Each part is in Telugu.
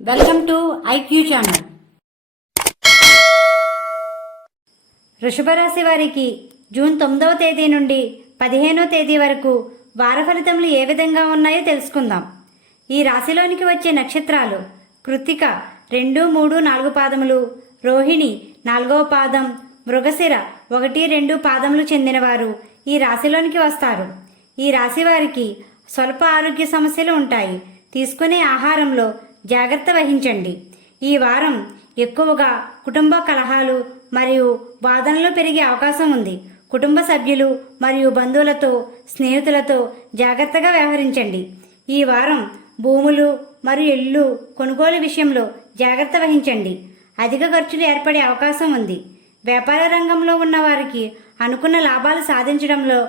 Welcome to IQ channel. వృషభ రాశి వారికి జూన్ 9వ తేదీ నుండి 15వ తేదీ వరకు వార ఫలితములు ఏ విధంగా ఉన్నాయో తెలుసుకుందాం. ఈ రాశిలోనికి వచ్చే నక్షత్రాలు కృత్తిక 2, 3, 4 పాదములు, రోహిణి 4వ పాదం, మృగశిర 1, 2 పాదములు చెందినవారు ఈ రాశిలోనికి వస్తారు. ఈ రాశి వారికి స్వల్ప ఆరోగ్య సమస్యలు ఉంటాయి. తీసుకునే ఆహారంలో జాగ్రత్త వహించండి. ఈ వారం ఎక్కువగా కుటుంబ కలహాలు మరియు వాదనలు పెరిగే అవకాశం ఉంది. కుటుంబ సభ్యులు మరియు బంధువులతో, స్నేహితులతో జాగ్రత్తగా వ్యవహరించండి. ఈ వారం భూములు మరియు ఇళ్ళు కొనుగోలు విషయంలో జాగ్రత్త వహించండి. అధిక ఖర్చులు ఏర్పడే అవకాశం ఉంది. వ్యాపార రంగంలో ఉన్న వారికి అనుకున్న లాభాలు సాధించడంలో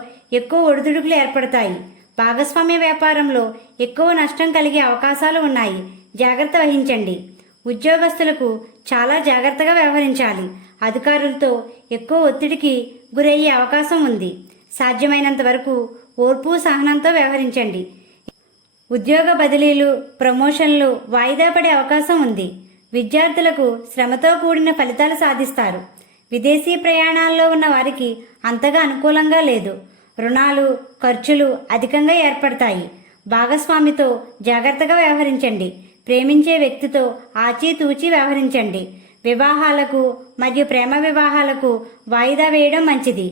ఎక్కువ ఒడిదుడుకులు ఏర్పడతాయి. భాగస్వామ్య వ్యాపారంలో ఎక్కువ నష్టం కలిగే అవకాశాలు ఉన్నాయి. జాగ్రత్త వహించండి. ఉద్యోగస్తులకు చాలా జాగ్రత్తగా వ్యవహరించాలి. అధికారులతో ఎక్కువ ఒత్తిడికి గురయ్యే అవకాశం ఉంది. సాధ్యమైనంత వరకు ఓర్పు సహనంతో వ్యవహరించండి. ఉద్యోగ బదిలీలు, ప్రమోషన్లు వాయిదా పడే అవకాశం ఉంది. విద్యార్థులకు శ్రమతో కూడిన ఫలితాలు సాధిస్తారు. విదేశీ ప్రయాణాల్లో ఉన్న వారికి అంతగా అనుకూలంగా లేదు. రుణాలు, ఖర్చులు అధికంగా ఏర్పడతాయి. భాగస్వామితో జాగ్రత్తగా వ్యవహరించండి. ప్రేమించే వ్యక్తితో ఆచితూచి వ్యవహరించండి. వివాహాలకు మరియు ప్రేమ వివాహాలకు వాయిదా వేయడం మంచిది.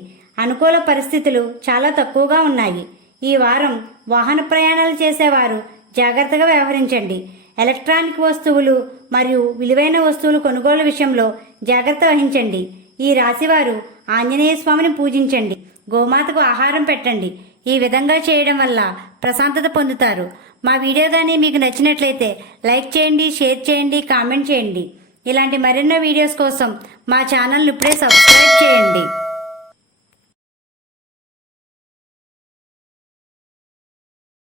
అనుకూల పరిస్థితులు చాలా తక్కువగా ఉన్నాయి. ఈ వారం వాహన ప్రయాణాలు చేసేవారు జాగ్రత్తగా వ్యవహరించండి. ఎలక్ట్రానిక్ వస్తువులు మరియు విలువైన వస్తువులు కొనుగోలు విషయంలో జాగ్రత్త వహించండి. ఈ రాశివారు ఆంజనేయ స్వామిని పూజించండి. గోమాతకు ఆహారం పెట్టండి. ఈ విధంగా చేయడం వల్ల ప్రశాంతత పొందుతారు. మా వీడియో కానీ మీకు నచ్చినట్లయితే లైక్ చేయండి, షేర్ చేయండి, కామెంట్ చేయండి. ఇలాంటి మరెన్నో వీడియోస్ కోసం మా ఛానల్ని ఇప్పుడే సబ్స్క్రైబ్ చేయండి.